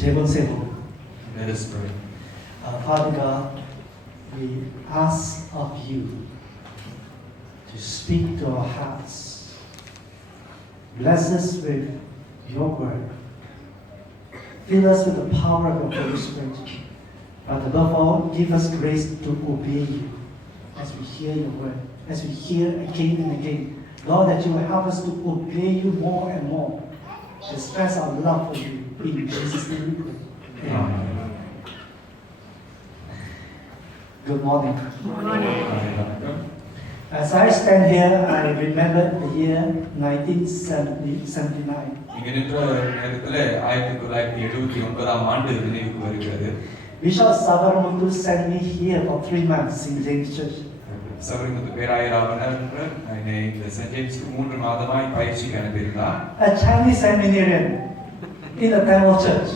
Let us pray. Father God, we ask of you to speak to our hearts. Bless us with your word. Fill us with the power of the Holy Spirit. But above all, give us grace to obey you as we hear your word, as we hear again and again. Lord, that you will help us to obey you more and more. Express our love for you. In Jesus' name we pray. Amen. Good morning. Good morning. As I stand here, I remember the year 1979. இங்க நின்ற நேரத்துல 1979ஆம் ஆண்டு நினைவுக்கு வருகிறது. Bishop Sabaramuthu sent me here for 3 months in James Church. Sabarimuthu பேராயராவனர் என்னை இந்த சென்ட் ஜேம்ஸ்க்கு 3 மாதமாய் பயிற்சிக்கு அனுப்பியிருந்தார். A Chinese seminarian in the Tamil Church.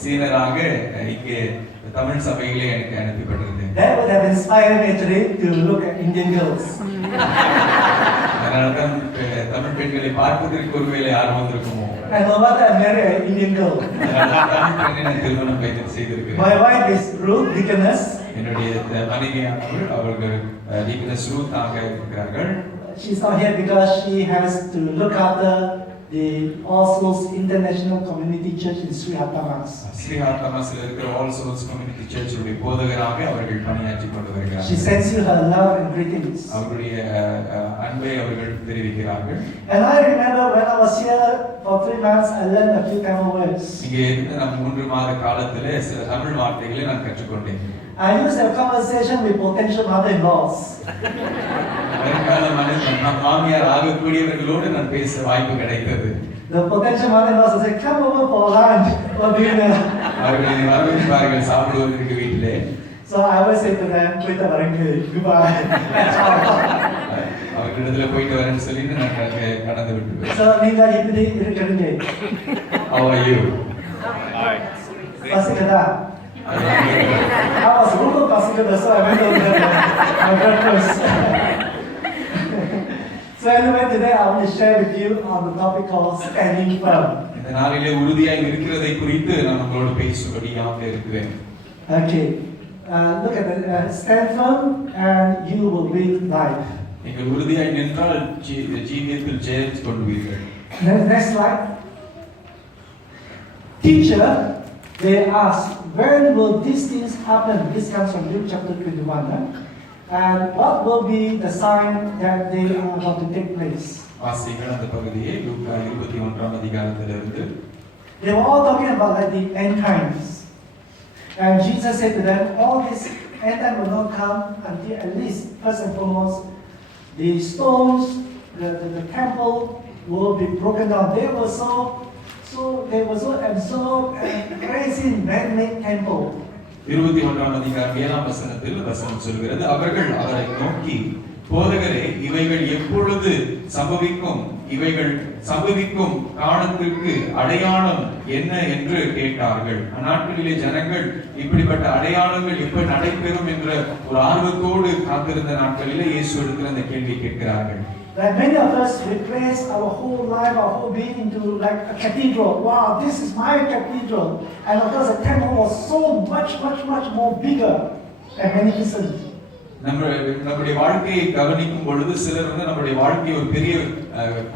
சீனராக இங்கே தமிழ் சபையிலே எனக்கு அனுப்பப்பட்டிருந்தேன். That would have inspired me today to look at Indian girls. அதனால்தான் தமிழ் பெண்களை பார்ப்பதற்கு ஒருவேளை ஆர்வம் வந்திருக்குமோ. And no matter I marry an Indian girl. Tamil பெண்ணை நான் திருமணம் செய்திருக்கிறேன். My wife is Ruth Deaconess. என்னுடைய மனைவியானவள் அவர்கள் டீக்கனஸ் ரூத் ஆக இருக்கிறார்கள். She's not here because she has to look after the All Souls International Community Church in Sri Hartamas. Sri Hartamas இருக்கிற All Souls Community Church உடைய போதகராக அவர்கள் பணியாற்றிக் கொண்டு வருகிறார்கள். She sends you her love and greetings. அவருடைய அன்பை அவர்கள் தெரிவிக்கிறார்கள். And I remember when I was here for 3 months, I learned a few Tamil words. இங்கே இருந்த நான் 3 மாத காலத்திலே சில தமிழ் வார்த்தைகளை நான் கற்றுக்கொண்டேன். I used to have conversation with potential mother-in-laws. மாமியார் ஆகக்கூடியவர்களோடு நான் பேச வாய்ப்பு கிடைத்தது. The potential mother-in-laws would say, "Come over for lunch or dinner." அவர்களை வரவேற்பார்கள் சாப்பிடுவதற்கு வீட்டிலே. So I always say to them, "Poita varenge, goodbye." அவர்களிடத்துல போயிட்டு வரேன்னு சொல்லிட்டு நான் கடந்து விட்டுருவேன். So நீங்க எப்படி இருக்கீங்க? How are you? பசிக்குதா? I was ரொம்ப பசிக்குதா, so I went over there for my breakfast. So anyway, today I want to share with you on the topic called standing firm. இந்த நாளிலே உறுதியாய் இருக்கிறதை குறித்து நான் உங்களோடு பேசும்படியாக இருக்கிறேன். Okay, look at the stand firm and you will win life. நீங்கள் உறுதியாய் நின்றால் ஜீவியத்தில் ஜெயம் கொள்வீர்கள். Next slide. Teacher, they ask, when will these things happen? This comes from Luke chapter 21. And what will be the sign that they are about to take place? வாசிங்கள் அந்த பகுதியை லூக்கா 21ஆம் அதிகாரத்திலிருந்து. They were all talking about like the end times. And Jesus said to them, all this end time will not come until at least, first and foremost, the stones, the temple will be broken down. They were so absorbed and crazy in man-made temple. 21ஆம் அதிகாரம் 7ஆம் வசனத்தில் வசனம் சொல்கிறது, அவர்கள் அவரை நோக்கி, போதகரே, இவைகள் எப்பொழுது சம்பவிக்கும்? இவைகள் சம்பவிக்கும் காலத்திற்கு அடையாளம் என்ன என்று கேட்டார்கள். அந்நாட்களிலே ஜனங்கள் இப்படிப்பட்ட அடையாளங்கள் எப்ப நடைபெறும் என்ற ஒரு ஆர்வத்தோடு காத்திருந்த நாட்களிலே இயேசு இடத்தில் அந்த கேள்வி கேட்கிறார்கள். Like many of us, we place our whole life, our whole being into like a cathedral. Wow, this is my cathedral. And of course, the temple was so much more bigger and magnificent. நம்முடைய வாழ்க்கையை கவனிக்கும் பொழுது சிலர் நம்முடைய வாழ்க்கையை ஒரு பெரிய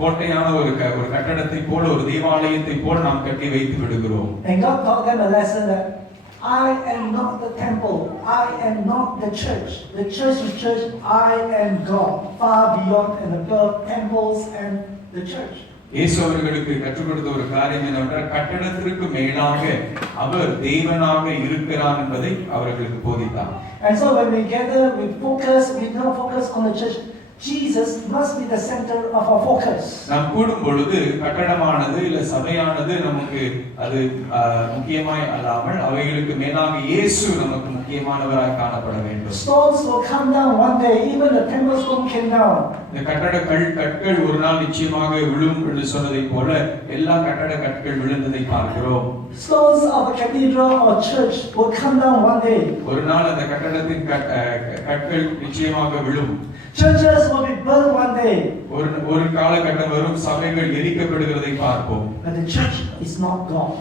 கோட்டையான ஒரு கட்டடத்தை போல ஒரு தேவாலயத்தை போல நாம் கட்டி வைத்து விடுகிறோம். And God taught them a lesson that I am not the temple, I am not the church. The church is church, I am God, far beyond and above temples and the church. இயேசு அவர்களுக்கு கற்றுக் கொடுத்த ஒரு காரியம் என்னவென்றால் கட்டடத்திற்கு மேலாக அவர் தேவனாக இருக்கிறார் என்பதை அவர்களுக்கு போதித்தார். And so when we gather, we don't focus on the church. Jesus must be the center of our focus. நாம் கூடும் பொழுது கட்டடமானது இல்ல சபையானது நமக்கு அது முக்கியமாய் அல்லாமல் அவைகளுக்கு மேலாக இயேசு நமக்கு முக்கியமானவராய் காணப்பட வேண்டும். Stones will come down one day, even the temple stone came down. இந்த கட்டடங்கள் ஒரு நாள் நிச்சயமாக விழும் என்று சொன்னதை போல எல்லா கட்டட கற்கள் விழுந்ததை பார்க்கிறோம். Stones of a cathedral or church will come down one day. ஒரு நாள் அந்த கட்டடத்தின் கற்கள் நிச்சயமாக விழும். Churches will be burned one day. ஒரு காலகட்டம் வரும் சபைகள் எரிக்கப்படுகிறதை பார்ப்போம். But the church is not God.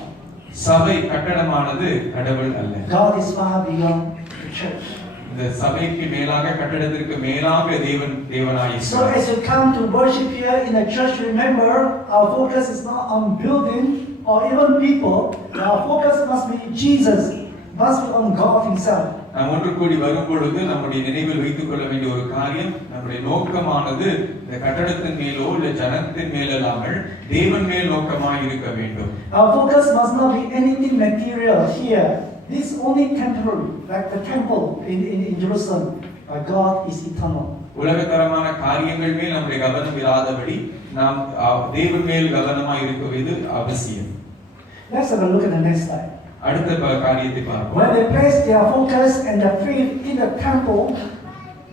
சபை கட்டடமானது கடவுள் அல்ல. God is far beyond the church. இந்த சபைக்கு மேலாக கட்டடத்திற்கு மேலாக தேவனாய் So இருக்கிறார். as you come to worship here in the church, remember our focus is not on building or even people. Our focus must be Jesus, must be on God Himself. நாம் ஒன்று கூடி வரும் பொழுது நம்முடைய நினைவில் வைத்துக் கொள்ள வேண்டிய ஒரு காரியம், நம்முடைய நோக்கமானது இந்த கட்டடத்தின் மேலோ இல்ல ஜனத்தின் மேல் அல்லாமல் தேவன் மேல் நோக்கமாய் இருக்க வேண்டும். Our focus must not be anything material here. This is only temporary, like the temple in Jerusalem. But God is eternal. உலகத்தரமான காரியங்கள் மேல் நம்முடைய கவனம் இராதபடி நாம் தேவன் மேல் கவனமாய் இருப்பது அவசியம். Let's have a look at the next slide. அடுத்த காரியத்தை பார்ப்போம். When they place their focus and their faith in the temple,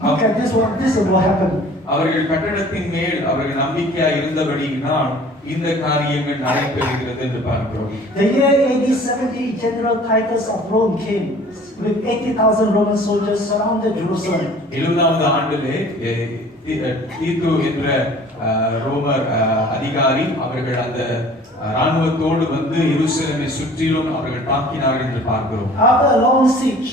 look at this one. This is what happened. அவர்கள் கட்டடத்தின் மேல் அவர்கள் நம்பிக்கையா இருந்தபடியினால் இந்த காரியங்கள் நடைபெறுகிறது என்று பார்க்கிறோம். The year AD 70, General Titus of Rome came with 80,000 Roman soldiers surrounded Jerusalem. 70வது ஆண்டிலே தீத்து என்ற ரோமர் அதிகாரி அவர்கள் அந்த ராணுவத்தோடு வந்து எருசலேமை சுற்றிலும் அவர்கள் தாக்கினார்கள் என்று பார்க்கிறோம். After a long siege,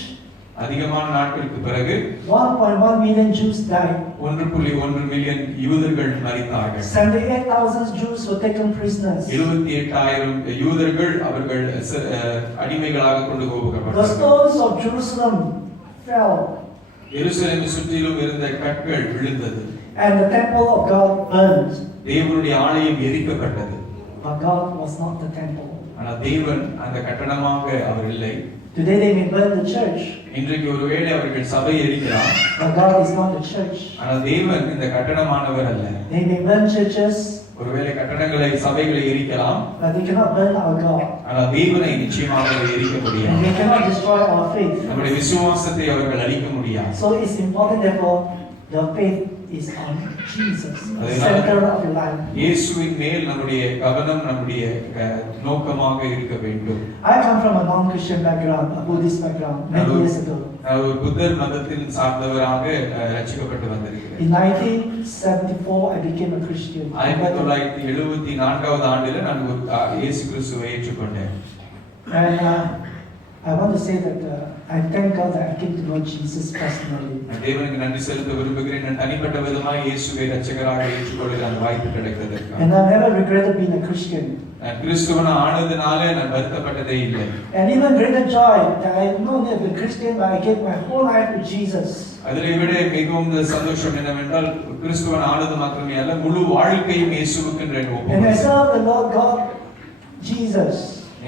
அதிகமான நாட்களுக்கு பிறகு 1.1 million Jews died. 1.1 மில்லியன் யூதர்கள் மரித்தார்கள். 78,000 Jews were taken prisoners. 78,000 யூதர்கள் அவர்கள் அடிமைகளாக கொண்டு The போகப்பட்டார்கள். stones of Jerusalem fell எருசலேமை சுற்றிலும் இருந்த கற்கள் விழுந்தது. and the temple of God burned. தேவனுடைய ஆலயம் எரிக்கப்பட்டது. But God was not the temple. ஆனால் தேவன் அந்த கட்டடமாக அவர் இல்லை. Today they may burn the church, இன்றைக்கு ஒருவேளை அவர்கள் சபை எரிக்கலாம். but God is not the church. ஆனால் தேவன் இந்த கட்டடமானவர் அல்ல. They may burn churches, ஒருவேளை கட்டடங்களை சபைகளை எரிக்கலாம். but they cannot burn our God. ஆனால் தேவனை நிச்சயமாக எரிக்க And முடியாது. they cannot destroy our faith. நம்முடைய விசுவாசத்தை அவர்கள் அழிக்க முடியாது. So it's important, therefore, your faith is on Jesus, the center of your life. இயேசுவின் மேல் நம்முடைய கவனம் நம்முடைய நோக்கமாக இருக்க வேண்டும். I come from a non-Christian background, a Buddhist background, many years ago. நான் ஒரு புத்தர் மதத்தில் சார்ந்தவராக ரட்சிக்கப்பட்டு வந்திருக்கிறேன். In 1974, I became a Christian. 1974வது ஆண்டில் நான் இயேசு கிறிஸ்துவை ஏற்றுக்கொண்டேன். And I want to say that I thank God that I came to know Jesus personally. தேவனுக்கு நன்றி செலுத்த விரும்புகிறேன். நான் தனிப்பட்ட விதமாக இயேசுவை இரட்சகராக ஏற்றுக்கொள்ள அந்த வாய்ப்பு கிடைத்ததற்கு. And I never regretted being a Christian. நான் கிறிஸ்துவனா ஆனதுனால நான் வருத்தப்பட்டதே இல்லை. And even greater joy that I not only be a Christian, but I gave my whole life to Jesus. அதிலே விட மிகவும் சந்தோஷம் என்னவென்றால் கிறிஸ்துவன் ஆனது மாத்திரமே அல்ல, முழு வாழ்க்கையும் இயேசுவுக்கு என்று And I ஒப்புக்கொண்டேன். serve the Lord God Jesus.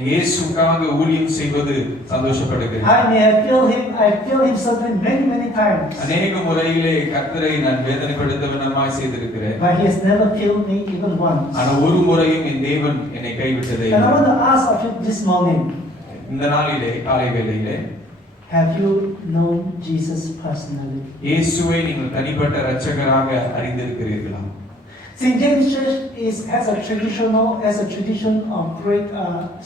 இயேசுவுக்காக ஊழியம் செய்வது சந்தோஷப்படுகிறேன். I may have failed him. I failed him certainly many times. அநேக முறையிலே கர்த்தரை நான் வேதனைப்படுத்தவனமாய் செய்திருக்கிறேன். But he has never failed me even once. ஆனா ஒரு முறையும் என் தேவன் என்னை கைவிட்டதே And I இல்லை. want to ask of you this morning, இந்த நாளிலே காலை வேளையிலே have you known Jesus personally? இயேசுவை நீங்கள் தனிப்பட்ட இரட்சகராக அறிந்திருக்கிறீர்களா? St. James Church has a tradition of great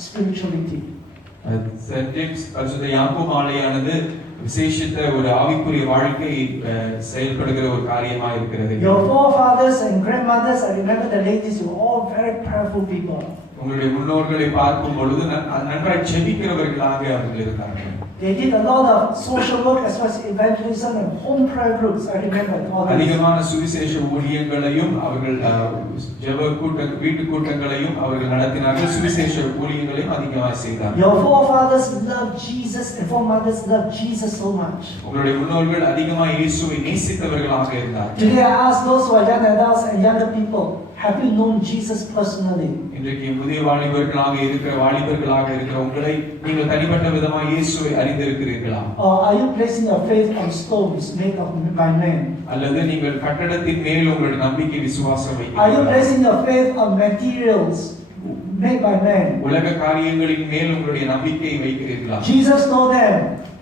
spirituality. Saint James பரிசுத்த யாக்கோபு ஆலயமானது விசேஷித்த ஒரு ஆவிக்குரிய வாழ்க்கை செயல்படுகிற ஒரு காரியமா இருக்கிறது. Your forefathers and grandmothers, I remember the ladies, you were all very prayerful people. உங்களுடைய முன்னோர்களை பார்க்கும் பொழுது நன்றாய் ஜெபிக்கிறவர்களாக அவர்கள் இருந்தார்கள். They did a lot of social work as well as evangelism and home prayer groups. I remember all this. அதிகமான சுவிசேஷ ஊழியங்களையும் அவர்கள் வீட்டு கூட்டங்களையும் அவர்கள் நடத்தினார்கள். சுவிசேஷ ஊழியங்களையும் அதிகமாக செய்தார்கள். Your forefathers loved Jesus and foremothers loved Jesus so much. உங்களுடைய முன்னோர்கள் அதிகமாக இயேசுவை நேசித்தவர்களாக இருந்தார்கள். Today I ask those who are young adults and younger people, have you known Jesus personally? இன்றைக்கு புதிய வாலிபர்களாக இருக்கிற உங்களை நீங்கள் தனிப்பட்ட விதமாக இயேசுவை அறிந்திருக்கிறீர்களா? Or are you placing your faith on stones made by men? அல்லது நீங்கள் கட்டடத்தின் மேல் உங்களுடைய நம்பிக்கை விசுவாசம் Are you வைக்கிறீர்களா? placing your faith on materials made by men? உலக காரியங்களின் மேல் உங்களுடைய நம்பிக்கை வைக்கிறீர்களா? Jesus told them,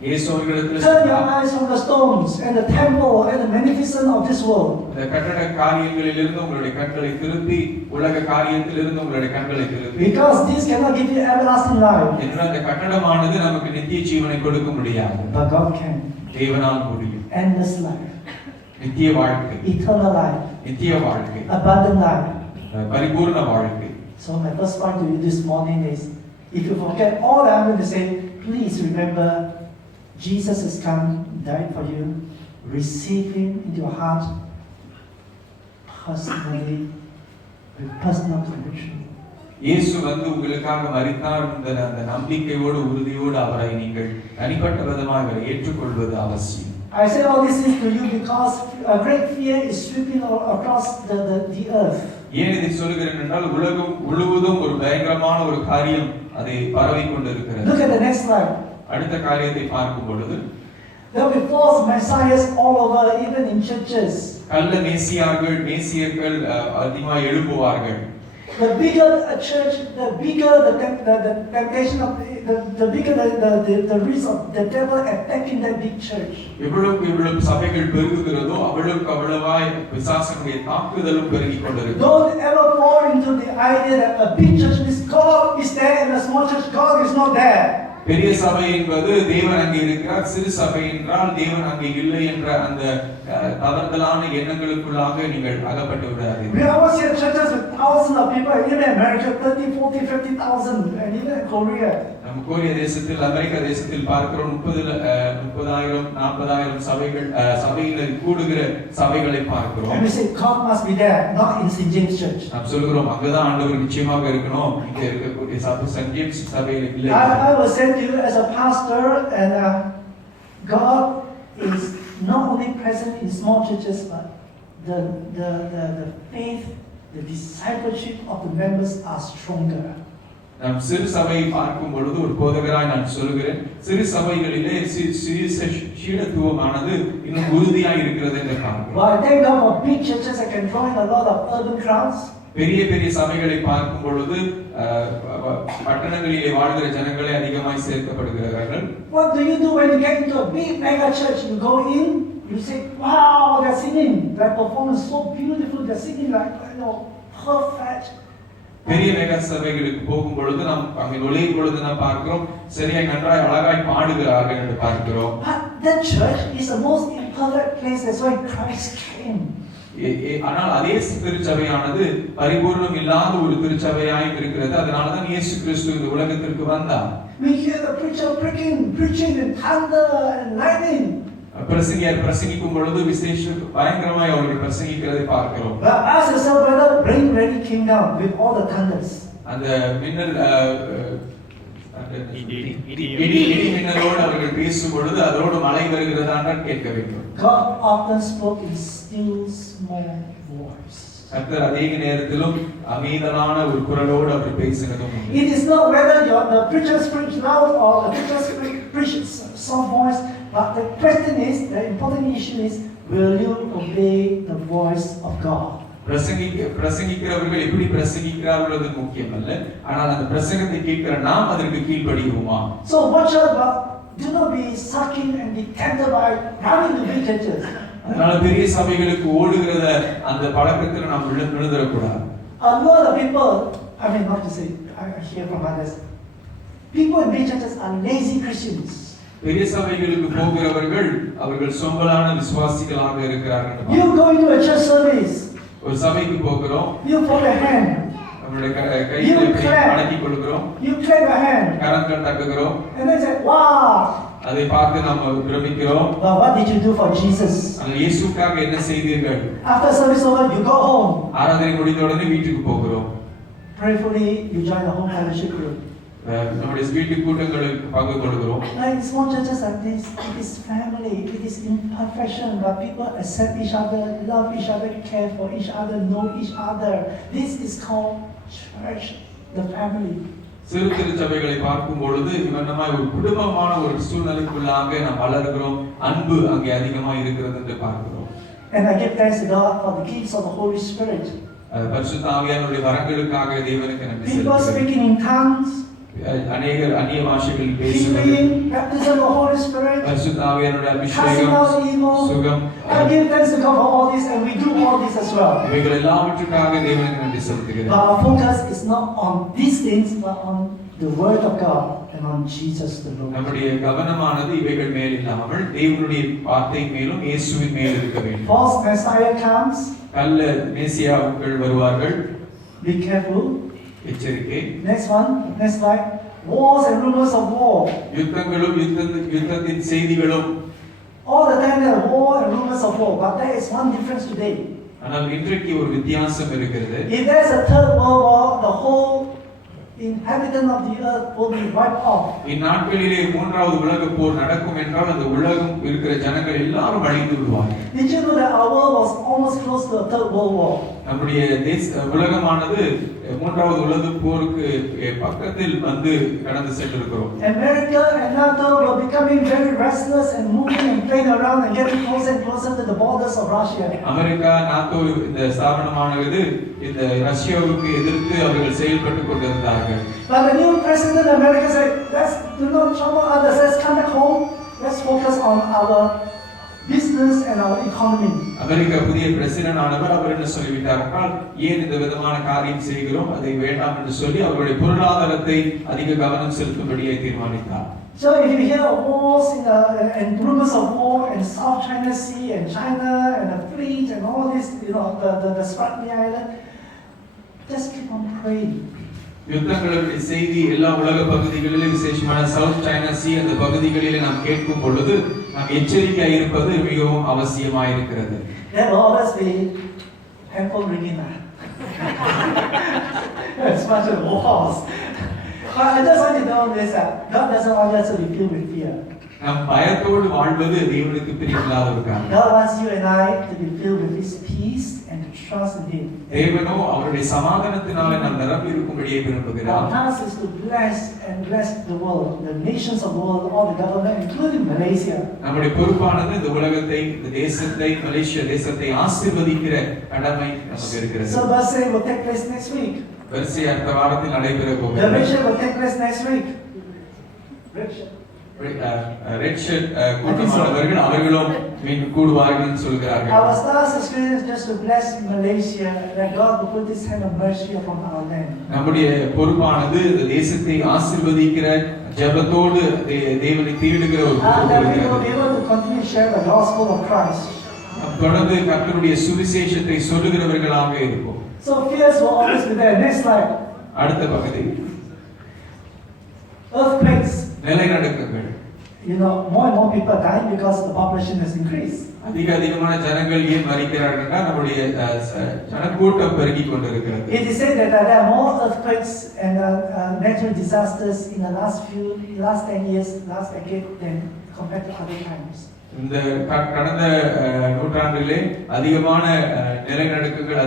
இயேசு அவர்களிடத்தில் turn your சொன்னார், eyes from the stones and the temple and the magnificence of this world. இந்த கட்டட காரியங்களிலிருந்து உங்களுடைய கண்களை திருப்பி உலக காரியத்திலிருந்து உங்களுடைய கண்களை திருப்பி, Because this cannot give you everlasting life. என்ற அந்த கட்டடமானது நமக்கு நித்திய ஜீவனை கொடுக்க முடியாது. But God can. தேவனால் முடியும். Endless life, நித்திய வாழ்க்கை, eternal life, நித்திய வாழ்க்கை, abundant life. பரிபூர்ண வாழ்க்கை. So my first point to you this morning is, If you forget all that I'm going to say, please remember Jesus has come, died for you. Receive Him into your heart personally, with personal conviction. இயேசு வந்து உங்களுக்காக மரித்தார் என்ற அந்த நம்பிக்கையோடு உறுதியோடு அவரை நீங்கள் தனிப்பட்ட விதமாக அவரை ஏற்றுக்கொள்வது அவசியம். I say all these things to you because a great fear is sweeping across the earth. ஏன் இதை சொல்கிறேன் என்றால் உலகம் முழுவதும் ஒரு பயங்கரமான ஒரு காரியம் அதை பரவிக் கொண்டிருக்கிறது. Look at the next slide. அடுத்த காரியத்தை பார்க்கும் பொழுது there will be false messiahs all over, even in churches. கள்ள மேசியர்கள் அதிகமாக எழும்புவார்கள். The bigger a church, the bigger the temptation of the bigger the risk of the devil attacking that big church. எவ்வளவு சபைகள் பெருகுகிறதோ அவ்வளவாய் பிசாசனுடைய தாக்குதலும் பெருகிக் கொண்டிருக்கிறது. Don't ever fall into the idea that a big church is God is there and a small church God is not there. பெரிய சபை என்பது தேவன் அங்கே இருக்கிறார், சிறு சபை என்றால் தேவன் அங்கே இல்லை என்ற அந்த தவறுதலான எண்ணங்களுக்குள்ளாக நீங்கள் அகப்பட்டு விடாதீர்கள். We always see churches with thousands of people, even in America, 30, 40, 50,000, and even in Korea. நம்ம கொரியா தேசத்தில், அமெரிக்கா தேசத்தில் பார்க்கிறோம் 30,000, 40,000 சபைகள் கூடுகிற சபைகளை பார்க்கிறோம். And we say God must be there, not in St. James Church. நாம் சொல்கிறோம் அங்கதான் ஆண்டவர் நிச்சயமாக இருக்கணும், இங்க இருக்கக்கூடிய St. James சபையில் இல்லை. I will say to you as a pastor, and God is not only present in small churches, but the faith, the discipleship of the members are stronger. நாம் சிறு சபையை பார்க்கும் பொழுது ஒரு போதகராய் நான் சொல்கிறேன், சிறு சபைகளிலே சீடத்துவமானது இன்னும் உறுதியாக இருக்கிறது என்று பார்க்கிறோம். But I thank God for big churches that can draw in a lot of urban crowds. பெரிய சபைகளை பார்க்கும் பொழுது பட்டணங்களிலே வாழ்கிற ஜனங்களே அதிகமாய் சேர்க்கப்படுகிறார்கள். What do you do when you get into a big mega church? You go in, you say, wow, they're singing, their performance so beautiful, they're singing like, perfect. பெரிய மெகா சபைகளுக்கு போகும் பொழுது நாம் அங்கே நுழையும் பொழுது நாம் பார்க்கிறோம், சரியாய் நன்றாய் அழகாய் பாடுகிறார்கள் என்று பார்க்கிறோம். But that church is the most imperfect place. That's why Christ came. ஆனால் அதே திருச்சபையானது பரிபூர்ணம் இல்லாத ஒரு திருச்சபையாய் இருக்கிறது. அதனாலதான் இயேசு கிறிஸ்து இந்த உலகத்திற்கு வந்தார். We hear the preacher preaching in thunder and lightning. பிரசங்கிக்கும் பொழுது விசேஷ பயங்கரமாய் அவர்கள் பிரசங்கிக்கிறதை பார்க்கிறோம். But ask yourself whether rain really came down with all the thunders. அந்த மின்னல் இடி மின்னலோடு அவர்கள் பேசும் பொழுது அதோடு மழை வருகிறதான்னு கேட்க வேண்டும். God often spoke in still small voice. கர்த்தர் அதிக நேரத்திலும் அமைதலான ஒரு குரலோடு அவர் பேசினதும் உண்டு. It is not whether the preachers preach loud or the preachers preach soft voice, but the question is, the important issue is, will you obey the voice of God? பிரசங்கிக்கிறவர்கள் எப்படி பிரசங்கிக்கிறார்கள் அது முக்கியம் அல்ல, ஆனால் அந்த பிரசங்கத்தை கேட்கிற நாம் அதற்கு கீழ்ப்படிவோமா? So watch out, but do not be sucking and be tempted by running to big churches. அதனால பெரிய சபைகளுக்கு ஓடுகிறத அந்த பழக்கத்தில் நாம் விழுந்துடக்கூடாது. A lot of people, I mean not to say, I hear from others, people in big churches are lazy Christians. பெரிய சபைகளுக்கு போகிறவர்கள் அவர்கள் சோம்பலான விசுவாசிகளாக இருக்கிறார்கள். You go into a church service. ஒரு சபைக்கு போகிறோம். You fold your hand. நம்மளுடைய கையை மடக்கி கொடுக்கிறோம். You clap your hand. கரங்கள் தட்டுகிறோம். And then say, wow. அதை பார்த்து நாம் பிரமிக்கிறோம். But what did you do for Jesus? அந்த இயேசுவுக்காக என்ன செய்தீர்கள்? After service over, you go home. ஆராதனை முடிந்த உடனே வீட்டுக்கு போகிறோம். Prayerfully, you join the home fellowship group. நம்முடைய வீட்டு கூட்டங்களுக்கு பங்கு கொள்கிறோம். Like small churches like this, it is family, it is imperfection, but people accept each other, love each other, care for each other, know each other. This is called church, the family. சிறு திருச்சபைகளை பார்க்கும் பொழுது இவனமாய் ஒரு குடும்பமான ஒரு சூழ்நிலைக்குள்ளாக நாம் வளர்கிறோம். அன்பு அங்கே அதிகமாக இருக்கிறது என்று பார்க்கிறோம். And I give thanks to God for the gifts of the Holy Spirit. பரிசுத்த ஆவியானவருடைய வரங்களுக்காக தேவனுக்கு நன்றி People செலுத்துகிறேன். speaking in tongues. அநேகர் அந்நிய பாஷைகளில் பேசுவது, healing, baptism of the Holy Spirit, பரிசுத்த ஆவியானவருடைய casting out அபிஷேகம், evil. சுகம். I give thanks to God for all this, and we do all this as well. இவைகள் எல்லாவற்றுக்காக தேவனுக்கு நன்றி செலுத்துகிறேன். But our focus is not on these things, but on the Word of God and on Jesus the Lord. நம்முடைய கவனமானது இவைகள் மேல் இல்லாமல் தேவனுடைய வார்த்தை மேலும் இயேசுவின் மேல் இருக்க வேண்டும். False Messiah comes. கள்ள மேசியாக்கள் வருவார்கள். Be careful. எச்சரிக்கை. Next one, next slide. wars and rumors of war. யுத்தங்களும் யுத்தத்தின் செய்திகளும். All the time there are war and rumors of war, but there is one difference today. ஆனால் இன்றைக்கு ஒரு வித்தியாசம் இருக்கிறது. If there's a third world war, the whole inhabitant of the earth will be wiped off. இந்நாட்களிலே மூன்றாவது உலகப் போர் நடக்கும் என்றால் அந்த உலகம் இருக்கிற ஜனங்கள் எல்லாரும் அழிந்து விடுவார்கள். Did you know that our world was almost close to a third world war? நம்முடைய உலகமானது மூன்றாவது உலகப் போருக்கு பக்கத்தில் வந்து கடந்து சென்றிருக்கிறோம். America and NATO were becoming very restless and moving and playing around and getting closer and closer to the borders of Russia. America NATO இந்த ஸ்தாபனமானது இந்த ரஷ்யாவுக்கு எதிர்த்து அவர்கள் செயல்பட்டு கொண்டிருந்தார்கள். But the new president of America said, let's do not trouble others, let's come back home, let's focus on our business and our economy. America புதிய பிரசிடென்ட் ஆனவர் அவர் என்ன சொல்லிவிட்டார் என்றால் ஏன் இந்த விதமான காரியம் செய்கிறோம் அதை வேண்டாம் என்று சொல்லி அவருடைய பொருளாதாரத்தை அதிக கவனம் செலுத்தும்படியே தீர்மானித்தார். So if you hear of wars and rumors of war in South China Sea and China and the fleet and all this, the Spratly Island, just keep on praying. யுத்தங்களுடைய செய்தி எல்லா உலக பகுதிகளிலும் விசேஷமான சவுத் சைனா சி அந்த பகுதிகளிலே நாம் கேட்கும் பொழுது நாம் எச்சரிக்கையாக இருப்பது மிகவும் அவசியமாக இருக்கிறது. There will always be handphone ringing as much as wars. But I just want you to know this, God doesn't want us to be filled with fear. நாம் பயத்தோடு வாழ்வது தேவனுக்கு பிரியமில்லாத ஒரு காரியம். God wants you and I to be filled with His peace and to trust in Him. தேவனோ அவருடைய சமாதானத்தினாலே நாம் நிரம்பி இருக்கும்படியே விரும்புகிறார். Our task is to bless the world, the nations of the world, all the government, including Malaysia. நம்முடைய பொறுப்பானது இந்த உலகத்தை, இந்த தேசத்தை, மலேசியா தேசத்தை ஆசீர்வதிக்கிற கடமை நமக்கு இருக்கிறது. So birthday will take place next week. வரிசை அடுத்த வாரத்தில் நடைபெற The போகிறது. Richard will take place next week. Richard. Red shirt கூட்டமானவர்கள் அவர்களும் கூடுவார்கள் என்று சொல்கிறார்கள். Our task is just to bless Malaysia, that God will put His hand of mercy upon our land. நம்முடைய பொறுப்பானது இந்த தேசத்தை ஆசீர்வதிக்கிற ஜெபத்தோடு தேவனை தேடுகிற ஒரு And that we will பொறுப்பு. be able to continue to share the gospel of Christ. தொடர்ந்து கர்த்தருடைய சுவிசேஷத்தை சொல்லுகிறவர்களாக இருப்போம். So fears will always be there. Next slide. அடுத்த பகுதி Earthquakes. நிலநடுக்கங்கள். More and more people are dying because the population has increased. அதிகமான ஜனங்கள் ஏன் மரிக்கிறார்கள் நம்முடைய ஜனக்கூட்டம் பெருகி கொண்டிருக்கிறது. It is said that there are more earthquakes and natural disasters in the last 10 years, last decade than compared to other times. இந்த கடந்த நூற்றாண்டிலே அதிகமான நிலநடுக்கங்கள்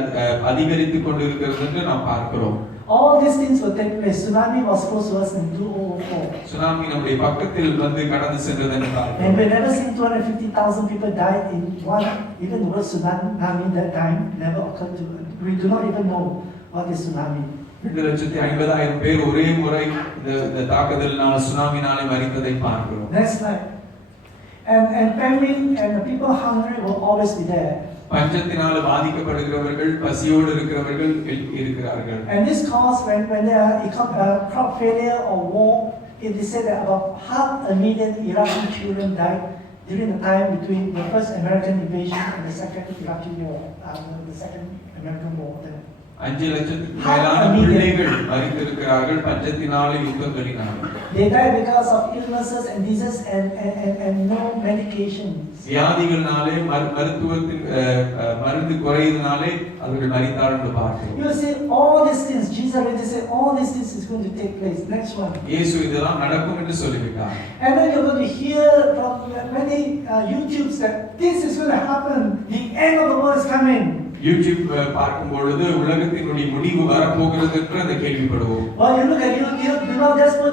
அதிகரித்துக் கொண்டிருக்கிறது என்று நாம் பார்க்கிறோம். All these things will take place. Tsunami was close to us in 2004. சுனாமி நம்முடைய பக்கத்தில் வந்து கடந்து சென்றது என்று And பார்க்கிறோம். we never seen 250,000 people died in one, even the word tsunami that time never occurred to us. We do not even know what is tsunami. 2,50,000 பேர் ஒரே முறை இந்த தாக்குதலினால சுனாமினாலே மரித்ததை பார்க்கிறோம். Next slide. And famine and the people hungry will always be there. பஞ்சத்தினால பாதிக்கப்படுகிறவர்கள் பசியோடு இருக்கிறவர்கள் இருக்கிறார்கள். And this cause when there are crop failure or war, it is said that about 500,000 Iraqi children died during the time between the first American invasion and the second Iraqi war, the second American war. 5 லட்சத்துக்கு மேலான பிள்ளைகள் மரித்திருக்கிறார்கள் பஞ்சத்தினாலே யுத்தங்களினாலே. They died because of illnesses and diseases and no medications. வியாதிகளினாலே மருத்துவத்தின் மருந்து குறையினாலே அவர்கள் மரித்தார்கள் என்று பார்க்கிறோம். You see all these things, Jesus already said all these things is going to take place. Next one. இயேசு இதெல்லாம் நடக்கும் என்று சொல்லிவிட்டார். And then you're going to hear from many YouTubes that this is going to happen. The end of the world is coming. YouTube பார்க்கும் பொழுது உலகத்தினுடைய முடிவு வரப்போகிறது என்று அதை கேள்விப்படுவோம். Well, you look at YouTube, do not just put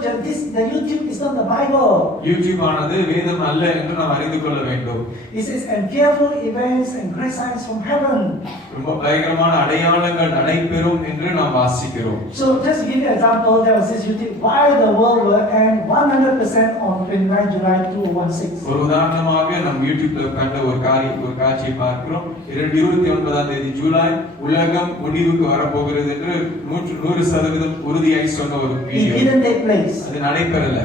the YouTube is not the Bible. YouTube ஆனது வேதம் அல்ல என்று நாம் அறிந்து கொள்ள வேண்டும். It says and fearful events and great signs from heaven. ரொம்ப பயங்கரமான அடையாளங்கள் நடைபெறும் என்று நாம் வாசிக்கிறோம். So just to give you an example, there was this YouTube why the world will end 100% on 29 July 2016. ஒரு உதாரணமாக நம் யூடியூப்ல கண்ட ஒரு காட்சியை பார்க்கிறோம். 29ஆம் தேதி ஜூலை உலகம் முடிவுக்கு வரப்போகிறது என்று 100% உறுதியாய் சொன்ன ஒரு video. It didn't take place. அது நடைபெறல.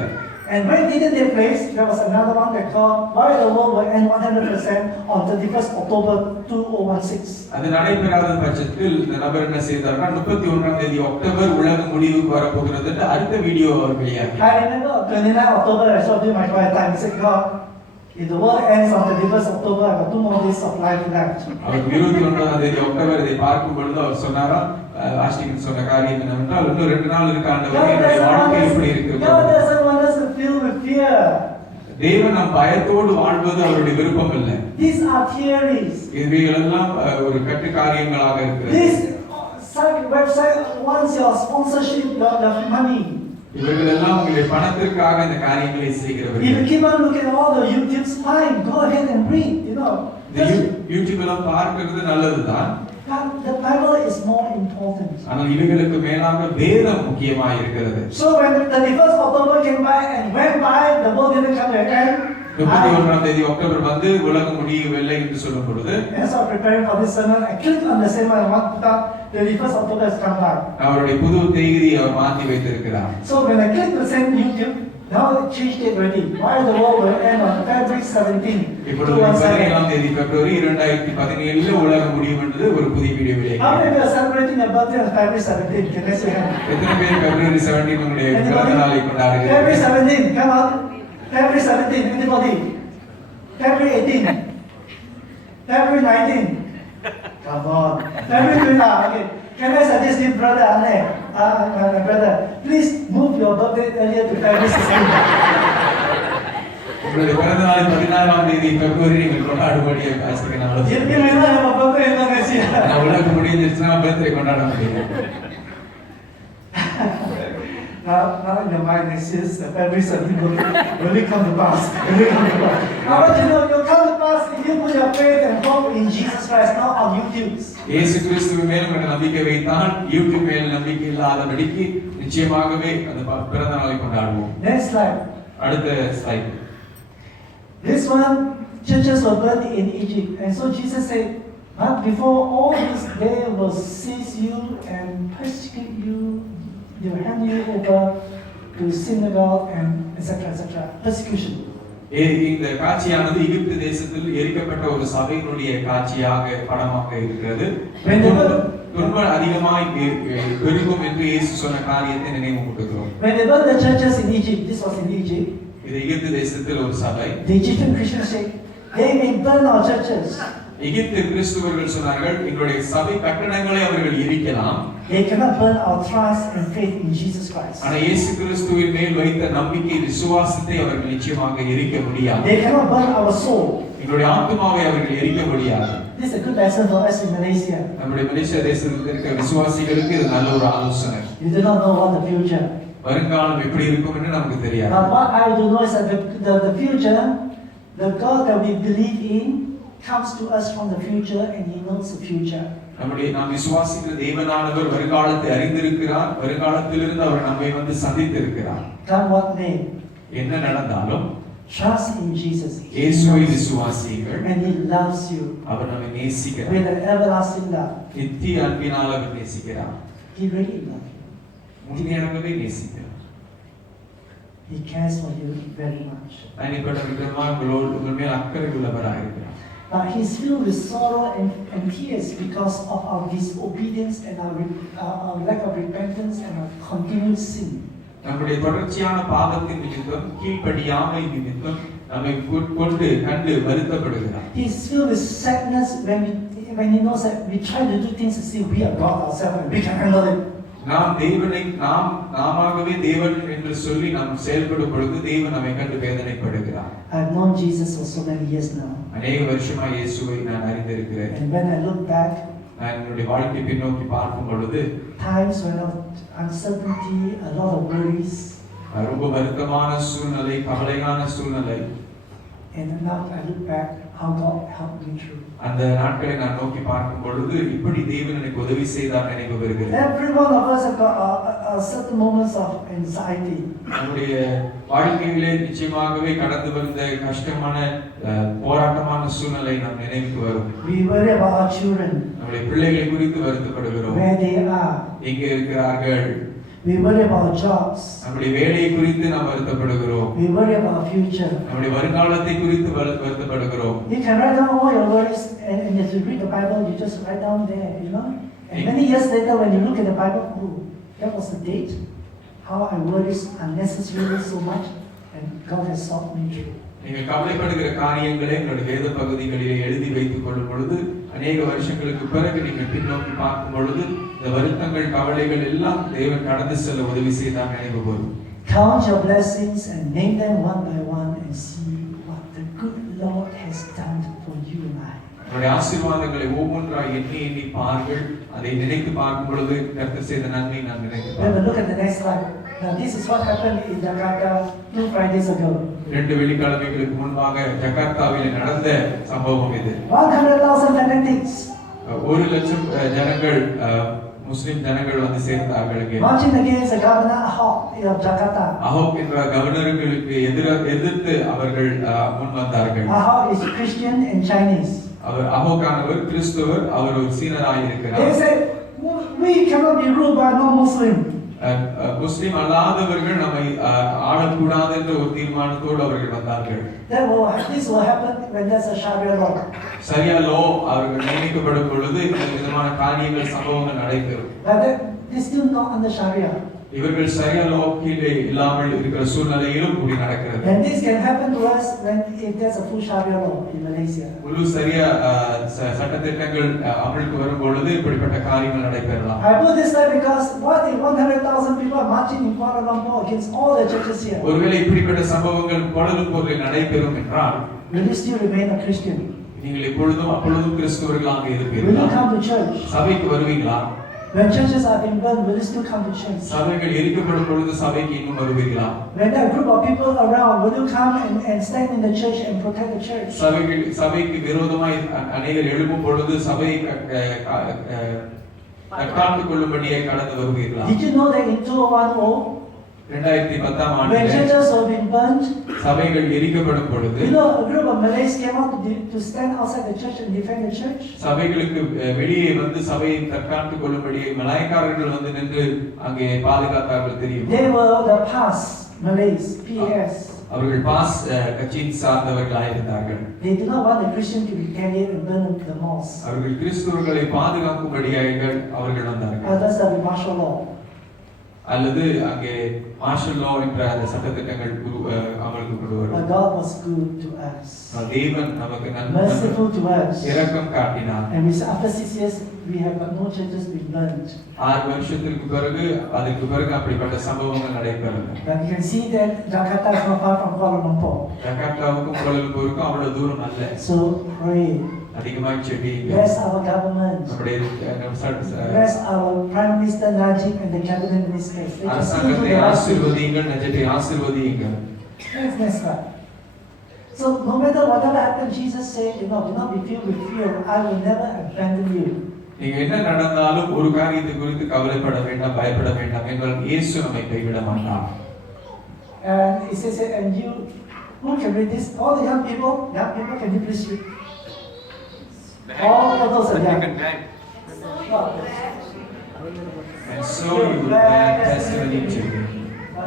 And when didn't take place, there was another one that called Why the World Will End 100% on 31st October 2016. அது நடைபெறாத பட்சத்தில் இந்த நபர் என்ன செய்தார்னா 31ஆம் தேதி அக்டோபர் உலக முடிவுக்கு வரப்போகிறது என்று அடுத்த வீடியோ அவர் வெளியாக்கி I remember on 29 October, I saw during my quiet time, he said, God, if the world ends on 31st October, I got 2 more days of life left. அவர் 29ஆம் தேதி அக்டோபர் இதை பார்க்கும் பொழுது அவர் சொன்னாராம் ஆஸ்டின் சொன்ன காரியம் என்னவென்றால் இன்னும் 2 நாள் இருக்கு ஆண்டவரே என்னுடைய வாழ்க்கை எப்படி இருக்கு God doesn't want us to fill with fear. தேவன் நாம் பயத்தோடு வாழ்வது அவருடைய விருப்பம் இல்லை. These are theories. இவைகளெல்லாம் ஒரு கட்டு காரியங்களாக இருக்கிறது. This website wants your sponsorship, your money. இவர்கள் எல்லாம் உங்களுடைய பணத்திற்காக இந்த காரியங்களை If செய்கிறவர்கள். you keep on looking at all the YouTube's fine, go ahead and read, you know. இந்த யூடியூப் எல்லாம் பார்க்கிறது நல்லதுதான். But the Bible is more important. ஆனால் இவைகளுக்கு மேலாக வேதம் முக்கியமாக இருக்கிறது. So when the 31st October came by and went by, the world didn't come to an end. 31ஆம் தேதி அக்டோபர் வந்து உலகம் முடியவில்லை என்று சொல்லும் பொழுது As I was preparing for this sermon, I clicked on the same one. I thought 31st October has come by. அவருடைய புது தேதி அவர் மாற்றி வைத்திருக்கிறார். So when I clicked the same YouTube, now it changed it already. Why the world will end on February 17, இப்பொழுது 17ஆம் தேதி பிப்ரவரி 2017 உலகம் முடியும் என்று ஒரு புதிய வீடியோ வெளியாகி. How many are celebrating your birthday on February 17? Can I say hand? எத்தனை பேர் பிப்ரவரி 17 உங்களுடைய பிறந்த நாளை கொண்டாடுகிறீர்கள்? February 17, come on. February 17, anybody? February 18. February 19. Come on. February 20. Okay. Can I suggest you, brother Anne? My brother, please move your birthday earlier to February 16. உங்களுடைய பிறந்த நாளை 16ஆம் தேதி பிப்ரவரி நீங்கள் கொண்டாடும்படி ஆசிரியர் நான் You may not have a birthday in next year. நான் உலகம் முடிஞ்சிருச்சுன்னா பர்த்டே கொண்டாட முடியும். Now in your mind, next year, February 17 will come to pass. Will come to pass. I want you to know, you'll come to pass if you put your faith and hope in Jesus Christ, not on YouTube. இயேசு கிறிஸ்துவின் மேல் உங்கள் நம்பிக்கை வைத்தால் யூடியூப் மேல் நம்பிக்கை இல்லாதபடிக்கு நிச்சயமாகவே அந்த பிறந்த நாளை கொண்டாடுவோம். Next slide. அடுத்த slide. This one, churches were burnt in Egypt, and so Jesus said, "But before all this, they will seize you and persecute you. They will hand you over to synagogue and etc. Persecution." இந்த காட்சியானது எகிப்து தேசத்தில் எரிக்கப்பட்ட ஒரு சபையினுடைய காட்சியாக படமாக இருக்கிறது. துன்பம் அதிகமாய் பெருகும் என்று இயேசு சொன்ன காரியத்தை நினைவு கூட்டுகிறோம். When they burned the churches in Egypt, this was in Egypt. இது எகிப்து தேசத்தில் ஒரு சபை. The Egyptian Christians said, "They may burn our churches." எகிப்து கிறிஸ்தவர்கள் சொன்னார்கள் எங்களுடைய சபை கட்டடங்களை அவர்கள் எரிக்கலாம். They cannot burn our trust and faith in Jesus Christ. ஆனா இயேசு கிறிஸ்துவின் மேல் வைத்த நம்பிக்கை விசுவாசத்தை அவர்கள் நிச்சயமாக எரிக்க முடியாது. They cannot burn our soul. எங்களுடைய ஆத்மாவை அவர்கள் எரிக்க முடியாது. This is a good lesson for us in Malaysia. நம்முடைய மலேசியா தேசத்தில் இருக்கிற விசுவாசிகளுக்கு இது நல்ல ஒரு ஆலோசனை. You do not know what the future. வருங்காலம் எப்படி இருக்கும் என்று நமக்கு தெரியாது. But what I do know is that the future, the God that we believe in, comes to us from the future and He knows the future. நாம் விசுவாசிக்கிற தேவனானவர் வருங்காலத்தை அறிந்திருக்கிறார். வருங்காலத்திலிருந்து அவர் நம்மை வந்து சந்தித்திருக்கிறார். Come what may. என்ன நடந்தாலும் Trust in Jesus. இயேசுவை விசுவாசியுங்கள். And He loves you. அவர் நம்மை நேசிக்கிறார். With an everlasting love. நித்திய அன்பினால் அவர் நேசிக்கிறார். He really loves you. உண்மையாகவே நேசிக்கிறார். He cares for you very much. தனிப்பட்ட விதமாக உங்கள் மேல் அக்கறை உள்ளவராக இருக்கிறார். But He is filled with sorrow and tears because of our disobedience and our lack of repentance and our continued sin. நம்முடைய தொடர்ச்சியான பாவத்தின் நிமித்தம் கீழ்ப்படியாமை நிமித்தம் நம்மை கொண்டு கண்டு வருத்தப்படுகிறார். He is filled with sadness when He knows that we try to do things as if we are God ourselves and we can handle it. நாமாகவே தேவன் என்று சொல்லி நாம் செயல்படும் பொழுது தேவன் நம்மை கண்டு வேதனைப்படுகிறார். I have known Jesus for so many years now. அநேக வருஷமா இயேசுவை நான் அறிந்திருக்கிறேன். And when I look back, நான் என்னுடைய வாழ்க்கை பின்னோக்கி பார்க்கும் பொழுது times when of uncertainty, a lot of worries, ரொம்ப வருத்தமான சூழ்நிலை, கவலையான சூழ்நிலை. and now I look back how God helped me through. அந்த நாட்களை நான் நோக்கி பார்க்கும் பொழுது இப்படி தேவன் எனக்கு உதவி செய்தார் நினைவு வருகிறது. Every one of us have got certain moments of anxiety. நம்முடைய வாழ்க்கையிலே நிச்சயமாகவே கடந்து வந்த கஷ்டமான போராட்டமான சூழ்நிலை நம் நினைவுக்கு வரும். We worry about our children. நம்முடைய பிள்ளைகளை குறித்து வருத்தப்படுகிறோம். Where they are. எங்கே இருக்கிறார்கள்? We worry about our jobs. நம்முடைய வேலையை குறித்து நாம் வருத்தப்படுகிறோம். We worry about our future. நம்முடைய வருங்காலத்தை குறித்து வருத்தப்படுகிறோம். You can write down all your worries, and as you read the Bible, you just write down there, you know. And many years later, when you look at the Bible, oh, that was the date. How I worried unnecessarily so much, and God has solved me through. நீங்கள் கவலைப்படுகிற காரியங்களை உங்களுடைய வேத பகுதிகளிலே எழுதி வைத்துக் கொள்ளும் பொழுது அநேக வருஷங்களுக்கு பிறகு நீங்கள் பின்னோக்கி பார்க்கும் பொழுது இந்த வருத்தங்கள் கவலைகள் எல்லாம் தேவன் கடந்து செல்ல உதவி செய்தார் நினைவு போதும். Count your blessings and name them one by one and see what the good Lord has done for you and I. உங்களுடைய ஆசீர்வாதங்களை ஒவ்வொன்றாய் எண்ணி பாருங்கள். அதை நினைத்து பார்க்கும் பொழுது கர்த்தர் செய்த நன்மை நான் நினைத்து We will look at the next slide. Now this is what happened in Jakarta 2 Fridays ago. 2 வெள்ளிக்கிழமைகளுக்கு முன்பாக ஜகார்த்தாவில் நடந்த சம்பவம் இது. 100,000 fanatics 1,00,000 ஜனங்கள் முஸ்லிம் ஜனங்கள் வந்து சேர்ந்தார்கள் இங்கே. marching against the governor Ahok of Jakarta. அஹோக் என்ற கவர்னருக்கு எதிர்த்து அவர்கள் முன் வந்தார்கள். Ahok is Christian and Chinese. அவர் அஹோக்கானவர் கிறிஸ்தவர், அவர் ஒரு சீனராய் They இருக்கிறார். said we cannot be ruled by non-Muslim. முஸ்லிம் அல்லாதவர்கள் நம்மை ஆளக்கூடாது என்ற ஒரு தீர்மானத்தோடு அவர்கள் வந்தார்கள். This will happen when there's a Sharia law. சரியா லோ அவர்கள் நியமிக்கப்படும் பொழுது இந்த விதமான காரியங்கள் சம்பவங்கள் நடைபெறும். But they still not under Sharia. இவர்கள் சரியா லோ கீழே இல்லாமல் இருக்கிற சூழ்நிலையிலும் கூடி நடக்கிறது. And this can happen to us when if there's a full Sharia law in Malaysia. முழு சரியா சட்டத்திட்டங்கள் அமலுக்கு வரும் பொழுது இப்படிப்பட்ட காரியங்கள் நடைபெறலாம். I put this slide because what if 100,000 people are marching in Kuala Lumpur against all the churches here? ஒருவேளை இப்படிப்பட்ட சம்பவங்கள் கோலாலம்பூரில் நடைபெறும் என்றால் Will you still remain a Christian? நீங்கள் அப்பொழுதும் கிறிஸ்தவர்களாக Will you இருப்பீர்களா? come to church? சபைக்கு வருவீங்களா? When churches are being burned, will you still come to church? சபைகள் எரிக்கப்படும் பொழுது சபைக்கு இன்னும் வருவீர்களா? When there are a group of people around, will you come and stand in the church and protect the church? சபைக்கு விரோதமாய் அநேகர் எழும்பும் பொழுது சபையை தற்காத்துக் கொள்ளும்படியே கடந்து வருவீர்களா? Did you know that in 2010, 2010 when ஆண்டில் churches were being burned, சபைகள் எரிக்கப்படும் பொழுது you know a group of Malays came out to stand outside the church and defend the church? சபைகளுக்கு வெளியே வந்து சபையை தற்காத்துக் கொள்ளும்படியே மலாய்க்காரர்கள் வந்து நின்று அங்கே பாதுகாத்தார்கள் தெரியும். They were the PAS Malays, PAS. அவர்கள் பாஸ் கட்சியின் சார்ந்தவர்களாக இருந்தார்கள். They did not want the Christian to retaliate and burn the mosque. அவர்கள் கிறிஸ்தவர்களை பாதுகாக்கும்படியாக அவர்கள் வந்தார்கள். Others are with martial law. அல்லது அங்கே மார்ஷல் லா என்ற அந்த சட்டத்திட்டங்கள் அமலுக்கு கொண்டு But வரும். God was good to us, தேவன் நமக்கு merciful to us. இரக்கம் காட்டினார். And after 6 years, we have got no churches being burnt. 6 வருஷத்திற்கு பிறகு அதுக்கு பிறகு அப்படிப்பட்ட சம்பவங்கள் நடைபெறல. But you can see that Jakarta is not far from Kuala Lumpur. ஜகார்த்தாவுக்கும் கோலாலம்பூருக்கும் அவ்வளவு தூரம் அல்ல. So pray. அதிகமாக செபியுங்க. Bless our government. நம்முடைய Bless our Prime Minister Najib and the cabinet ministers. They just do அரசாங்கத்தை the right thing. ஆசீர்வதியுங்கள், நஜத்தை ஆசீர்வதியுங்கள். Next slide. So no matter whatever happens, Jesus said, do not be filled with fear. I will never abandon you. நீங்க என்ன நடந்தாலும் ஒரு காரியத்தை குறித்து கவலைப்பட வேண்டாம், பயப்பட வேண்டாம் என்றால் இயேசு நம்மை கைவிட மாட்டார். And he says, and you, who can read this? All the young people, can you please read? All of those are young. And so you bear testimony to me.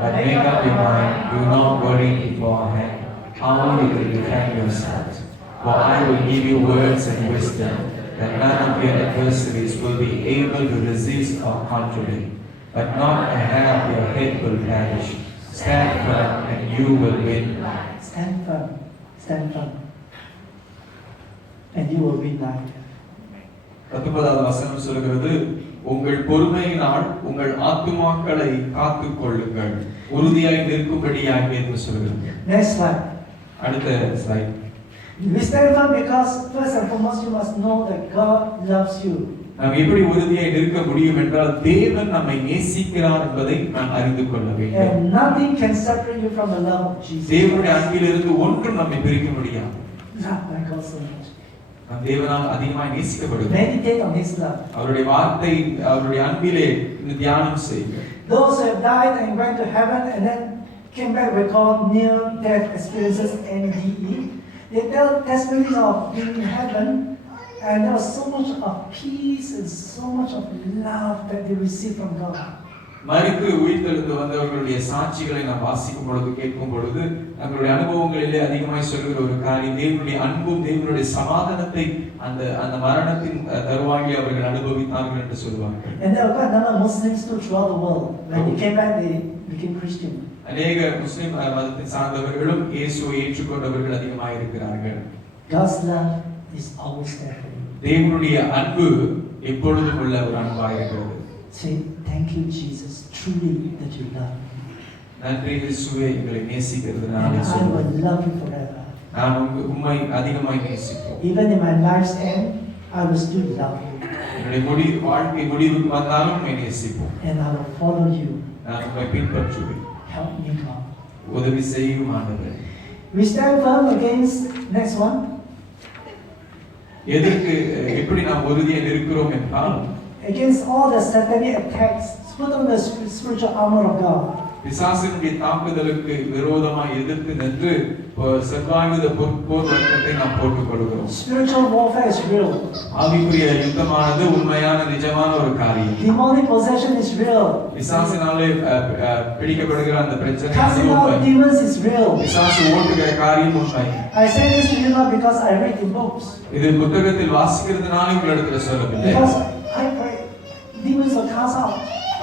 But make up your mind, do not worry beforehand how you will defend yourselves. For I will give you words and wisdom, that none of your adversaries will be able to resist or contradict. But not a hair of your head will perish. Stand firm and you will win. Stand firm. Stand firm. And you will win life. 19வது வசனம் சொல்கிறது, உங்கள் பொறுமையினால் உங்கள் ஆத்துமாக்களை காத்துக் கொள்ளுங்கள், உறுதியாய் நிற்கும்படியாக என்று சொல்கிறது. Next slide. அடுத்த slide. We stand firm because first and foremost you must know that God loves you. நாம் எப்படி உறுதியாய் நிற்க முடியும் என்றால் தேவன் நம்மை நேசிக்கிறார் என்பதை நாம் அறிந்து கொள்ள வேண்டும். And nothing can separate you from the love of Jesus. தேவனுடைய அன்பிலிருந்து ஒன்றும் நம்மை பிரிக்க முடியாது. Love my God so much. நாம் தேவனால் அதிகமாக நேசிக்கப்படுகிறோம். Meditate on His love. அவருடைய வார்த்தை, அவருடைய அன்பிலே தியானம் செய்யுங்கள். Those who have died and went to heaven and then came back with called near-death experiences, NDE. They tell testimonies of being in heaven, and there was so much of peace and so much of love that they received from God. மரித்து உயிர்த்தெழுந்து வந்தவர்களுடைய சாட்சிகளை நாம் வாசிக்கும் பொழுது கேட்கும் பொழுது தங்களுடைய அனுபவங்களிலே அதிகமாய் சொல்கிற ஒரு காரியம் தேவனுடைய அன்பும் தேவனுடைய சமாதானத்தை அந்த அந்த மரணத்தின் தருவாயில் அவர்கள் அனுபவித்தார்கள் என்று சொல்லுவார்கள். And there are quite a number of Muslims too throughout the world. When they came back, they became Christian. அநேக முஸ்லிம் மதத்தை சார்ந்தவர்களும் இயேசுவை ஏற்றுக்கொண்டவர்கள் அதிகமாக இருக்கிறார்கள். God's love is always there for you. தேவனுடைய அன்பு எப்பொழுதும் உள்ள ஒரு அன்பாக இருக்கிறது. Say, thank you, Jesus, truly that you love me. நன்றி இயேசுவே எங்களை நேசிக்கிறது And நான் I will love you forever. நான் உம்மை அதிகமாய் நேசிப்பேன். Even in my life's end, I will still love you. என்னுடைய வாழ்க்கை முடிவுக்கு வந்தாலும் உம்மை நேசிப்போம். And I will follow you. நான் உம்மை பின்பற்றுவேன். Help me, God. உதவி செய்யும் ஆண்டவரே. We stand firm against, next one, எதற்கு எப்படி நாம் உறுதியாக இருக்கிறோம் என்றால் against all the satanic attacks. Put on the spiritual armor of God. பிசாசினுடைய தாக்குதலுக்கு விரோதமாக எதிர்த்து நின்று செவ்வாயுத போர் வர்க்கத்தை நாம் போட்டுக் கொள்கிறோம். Spiritual warfare is real. ஆவிக்குரிய யுத்தமானது உண்மையான நிஜமான ஒரு காரியம். Demonic possession is real. பிசாசினாலே பிடிக்கப்படுகிற அந்த பிரச்சனை Casting out demons is real. பிசாசு ஓட்டுகிற காரியம் உண்மை. I say this to you not because I read in books. இது புத்தகத்தில் வாசிக்கிறதுனால உங்களிடத்தில் சொல்லவில்லை. Because I pray, demons will cast out.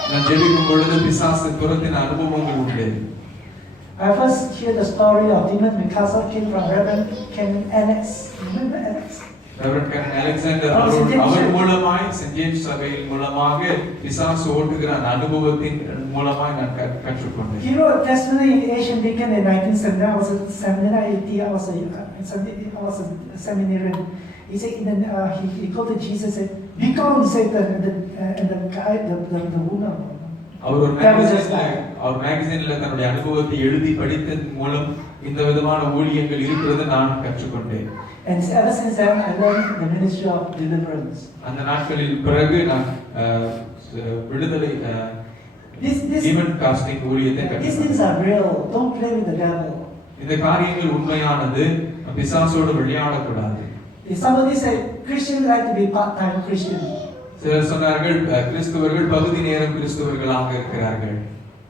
நான் ஜெபிக்கும் பொழுது பிசாசு துரத்தின அனுபவங்கள் உண்டு. I first hear the story of demon being cast out came from Reverend Ken Alex. Remember Alex? Reverend Ken Alexander அவர் மூலமாய் சென்ட் ஜேம்ஸ் சபையின் மூலமாக பிசாசு ஓட்டுகிற அந்த அனுபவத்தின் மூலமாய் நான் கற்றுக்கொண்டேன். He wrote a testimony in Asian Deacon in 1970. I was a seminary AT. I was a seminarian. He said, he quoted Jesus and said, "Begone, Satan!" And the guy, the woman. அவர் ஒரு மேகசின்ல தன்னுடைய அனுபவத்தை எழுதி படித்ததன் மூலம் இந்த விதமான ஊழியங்கள் இருக்கிறது நான் கற்றுக்கொண்டேன். And ever since then, I learned the ministry of deliverance. அந்த நாட்களில் பிறகு நான் விடுதலை demon casting ஊழியத்தை These கற்றுக்கொண்டேன். things are real. Don't play with the devil. இந்த காரியங்கள் உண்மையானது, பிசாசோடு விளையாடக்கூடாது. If somebody said Christians like to be part-time Christian, சிலர் சொன்னார்கள் கிறிஸ்தவர்கள் பகுதி நேரம் கிறிஸ்தவர்களாக இருக்கிறார்கள்.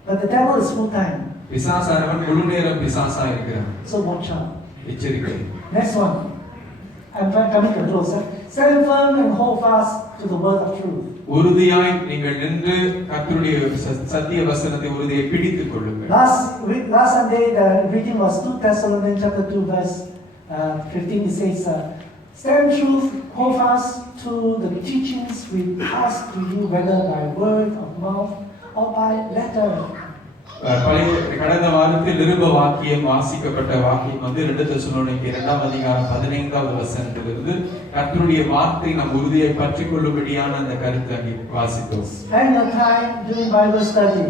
but the devil is full-time. பிசாசானவன் முழு நேரம் பிசாசா இருக்கிறான். So watch out. எச்சரிக்கை. Next one. I'm coming to a close. Stand firm and hold fast to the word of truth. உறுதியாய் நீங்கள் நின்று கர்த்தருடைய சத்திய வசனத்தை உறுதியை பிடித்துக் கொள்ளுங்கள். Last Sunday the reading was 2 Thessalonians chapter 2 verse 15. It says, "Stand truth, hold fast to the teachings we pass to you, whether by word of mouth or by letter." கடந்த வாரத்தில் நிருப வாக்கியம் வாசிக்கப்பட்ட வாக்கியம் 2 தெசலோனிக்கேயர் 2 அதிகாரம் 15வது வசனத்திலிருந்து கர்த்தருடைய வார்த்தை நாம் உறுதியை பற்றிக் கொள்ளும்படியான அந்த கருத்தை வாசித்தோம். Spend your time doing Bible study.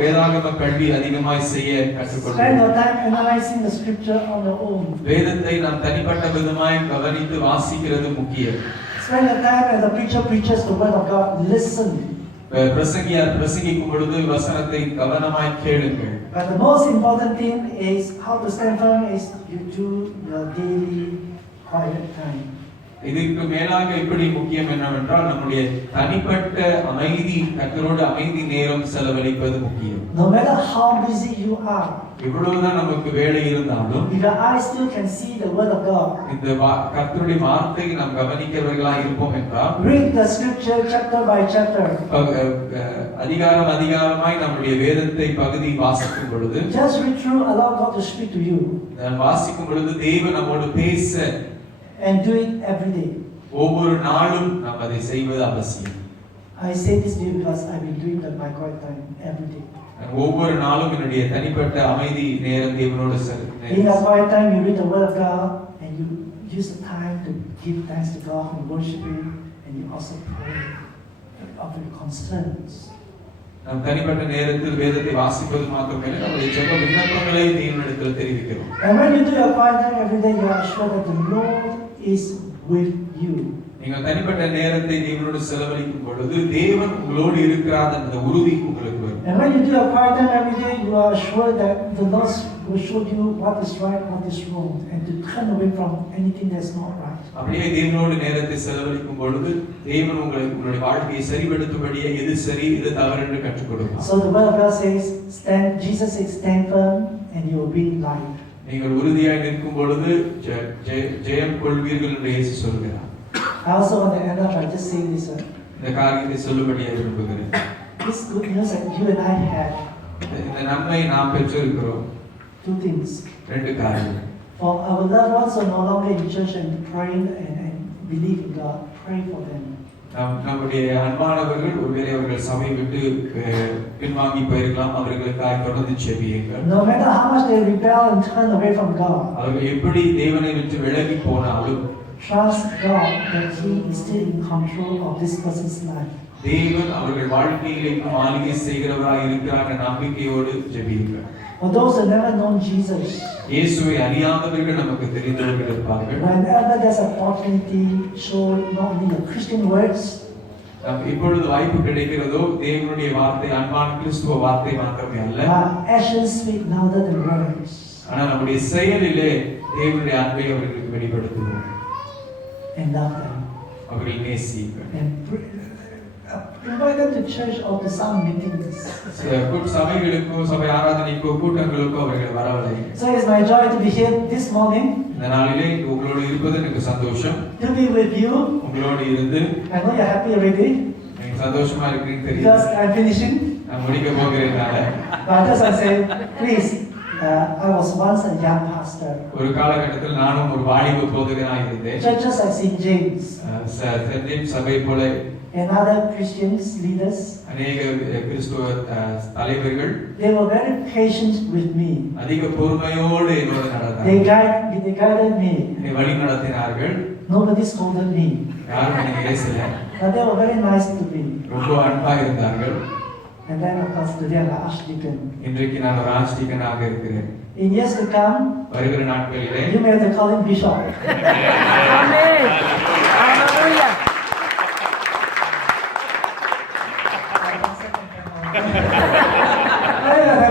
வேதாகம கல்வி அதிகமாய் செய்ய கற்றுக்கொள்ளுங்கள். Spend your time analyzing the scripture on your own. வேதத்தை நாம் தனிப்பட்ட விதமாய் கவனித்து வாசிக்கிறது முக்கியம். Spend your time as the preacher preaches the word of God. Listen. பிரசங்கியார் பிரசங்கிக்கும் பொழுது வசனத்தை கவனமாய் கேளுங்கள். But the most important thing is how to stand firm is you do your daily quiet time. இதற்கு மேலாக எப்படி முக்கியம் என்னவென்றால் நம்முடைய தனிப்பட்ட அமைதி கர்த்தரோடு அமைதி நேரம் செலவழிப்பது முக்கியம். No matter how busy you are, இவ்வளவுதான் நமக்கு வேலை இருந்தாலும் if your eyes still can see the word of God, இந்த கர்த்தருடைய வார்த்தையை நாம் கவனிக்கிறவர்களாக இருப்போம் என்றால் read the scripture chapter by chapter. அதிகாரமாய் நம்முடைய வேதத்தை பகுதி வாசிக்கும் பொழுது Just read through, allow God to speak to you. வாசிக்கும் பொழுது தேவன் நம்மோடு பேச And do it every day. ஒவ்வொரு நாளும் நாம் அதை செய்வது அவசியம். I say this to you because I've been doing that my quiet time every day. ஒவ்வொரு நாளும் என்னுடைய தனிப்பட்ட அமைதி நேரம் தேவனோடு In your quiet time, you read the word of God and you use the time to give thanks to God and worship Him, and you also pray of your concerns. நாம் தனிப்பட்ட நேரத்தில் வேதத்தை வாசிப்பது மாத்திரமல்ல, நம்முடைய ஜெப விண்ணப்பங்களை தேவனிடத்தில் தெரிவிக்கிறோம். And when you do your quiet time every day, you are sure that the Lord is with you. நீங்கள் தனிப்பட்ட நேரத்தை தேவனோடு செலவழிக்கும் பொழுது தேவன் உங்களோடு இருக்கிறார் என்ற உறுதி உங்களுக்கு வரும். And when you do a quiet time every day, you are sure that the Lord will show you what is right, what is wrong, and to turn away from anything that's not right. அப்படியே தேவனோடு நேரத்தை செலவழிக்கும் பொழுது தேவன் உங்களுடைய வாழ்க்கையை சரிபடுத்தும்படியே எது சரி எது தவறு என்று கற்றுக் கொடுப்பார். So the word of God says, stand. Jesus says, stand firm, and you will win life. நீங்கள் உறுதியாய் நிற்கும் பொழுது ஜெயம் கொள்வீர்கள் என்று இயேசு சொல்கிறார். I also want to end up by just saying this. இந்த காரியத்தை சொல்லும்படியாக விரும்புகிறேன். This good news that you and I have. இந்த நன்மை நாம் பெற்றிருக்கிறோம். Two things. ரெண்டு காரியங்கள். For our loved ones who are no longer in church and praying and believe in God, pray for them. நம்முடைய அன்பானவர்கள் ஒருவேளை அவர்கள் சபை விட்டு பின்வாங்கி போயிருக்கலாம், அவர்களுக்காக தொடர்ந்து செபியுங்கள். No matter how much they rebel and turn away from God, அவர்கள் எப்படி தேவனை விட்டு விலகி போனாலும் trust God that He is still in control of this person's life. தேவன் அவர்கள் வாழ்க்கையில் இன்னும் ஆளுகை செய்கிறவராய் இருக்கிறார் என்ற நம்பிக்கையோடு ஜெபியுங்கள். For those who never known Jesus, இயேசுவை அறியாதவர்கள் நமக்கு தெரிந்தவர்கள் இருப்பார்கள். whenever there's an opportunity, show not only the Christian words, இப்பொழுது வாய்ப்பு கிடைக்கிறதோ தேவனுடைய வார்த்தை, அன்பான கிறிஸ்துவ வார்த்தை மாத்திரமே அல்ல, actions speak louder than words. ஆனால் நம்முடைய செயலிலே தேவனுடைய அன்பை அவர்களுக்கு வெளிப்படுத்துவோம். And love them. அவர்களை நேசியுங்கள். And invite them to church or to some meetings. சபைகளுக்கோ சபை ஆராதனைக்கோ கூட்டங்களுக்கோ அவர்கள் வரவில்லை. So it's my joy to be here this morning. இந்த நாளிலே உங்களோடு இருப்பது எனக்கு சந்தோஷம். To be with you. உங்களோடு இருந்து I know you're happy already. நீங்க சந்தோஷமா இருக்கீங்கன்னு தெரியும். Because I'm finishing. நான் முடிக்க போகிறேனால. But as I say, please, I was once a young pastor. ஒரு காலகட்டத்தில் நானும் ஒரு வாலிப போதகனாக இருந்தேன். Churches like St. James. Saint James சபை போல and other Christians leaders. அநேக கிறிஸ்துவ தலைவர்கள் They were very patient with me. அதிக பொறுமையோடு என்னோடு நடந்தார்கள். They guided me. என்னை வழி நடத்தினார்கள். Nobody scolded me. யாரும் என்னை ஏசல. But they were very nice to me. ரொம்ப அன்பா இருந்தார்கள். And then of course today I'm an archdeacon. இன்றைக்கு நான் ஒரு ஆர்ச்டிகனாக இருக்கிறேன். In years to come, வருகிற நாட்களிலே you may have to call him bishop. Amen. Hallelujah.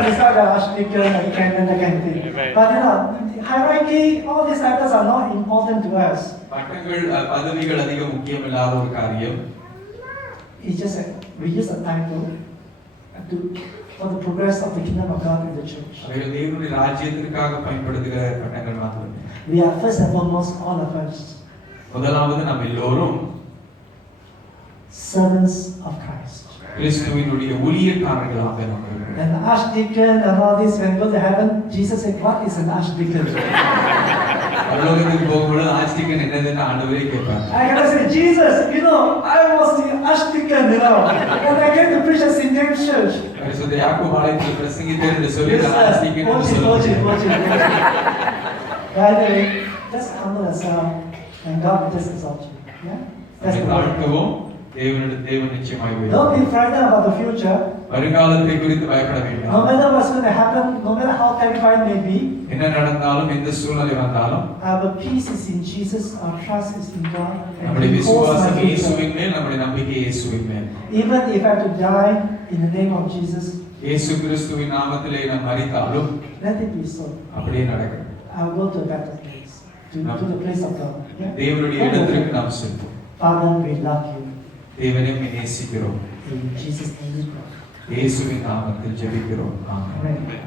It's not the archdeacon and canon that kind of thing. But you know, hierarchy, all these titles are not important to us. பட்டங்கள் பதவிகள் அதிக முக்கியமில்லாத ஒரு காரியம். It's just that we use a title for the progress of the kingdom of God in the church. அவைகள் தேவனுடைய ராஜ்யத்திற்காக பயன்படுத்துகிற பட்டங்கள் மாத்திரமே. We are first and foremost, all of us, முதலாவது நாம் எல்லோரும் servants of Christ. கிறிஸ்துவினுடைய ஊழியக்காரர்களாக நாம் இருக்கிறோம். And the archdeacon and all this, when we go to heaven, Jesus said, "What is an archdeacon?" பரலோகத்துக்கு போகும்போது ஆர்ச்டிகன் என்னதுன்னு ஆண்டவரே கேட்பார். I gotta say, Jesus, you know, I was the archdeacon, you know, and I came to preach at St. James Church. பரிசுத்த யாக்கோபு ஆலயத்தில் பிரசங்கித்தேன் என்று சொல்லி Yes, ஆர்ச்டிகன் என்று watch சொல்லுவார். it. By the way, just humble yourself, and God will just exalt you. Yeah, that's the word. தாழ்த்தவும் தேவன் நிச்சயமாய் உயர்த்துவார். Don't be frightened about the future. வருங்காலத்தை குறித்து பயப்பட No வேண்டாம். matter what's going to happen, no matter how terrifying it may be, என்ன நடந்தாலும் எந்த சூழ்நிலை வந்தாலும் our peace is in Jesus, our trust is in God, and நம்முடைய He holds my விசுவாசம் future. இயேசுவின் மேல், நம்முடைய நம்பிக்கை இயேசுவின் மேல். Even if I have to die in the name of Jesus, இயேசு கிறிஸ்துவின் நாமத்திலே நாம் மரித்தாலும் let it be so. அப்படியே நடக்கும். I'll go to a better place, to the place of God. Yeah? தேவனுடைய இடத்திற்கு நாம் செல்வோம். Father, we love you. தேவனை நேசிக்கிறோம். In Jesus' name we pray. இயேசுவின் நாமத்தில் ஜெபிக்கிறோம். ஆமென். Amen.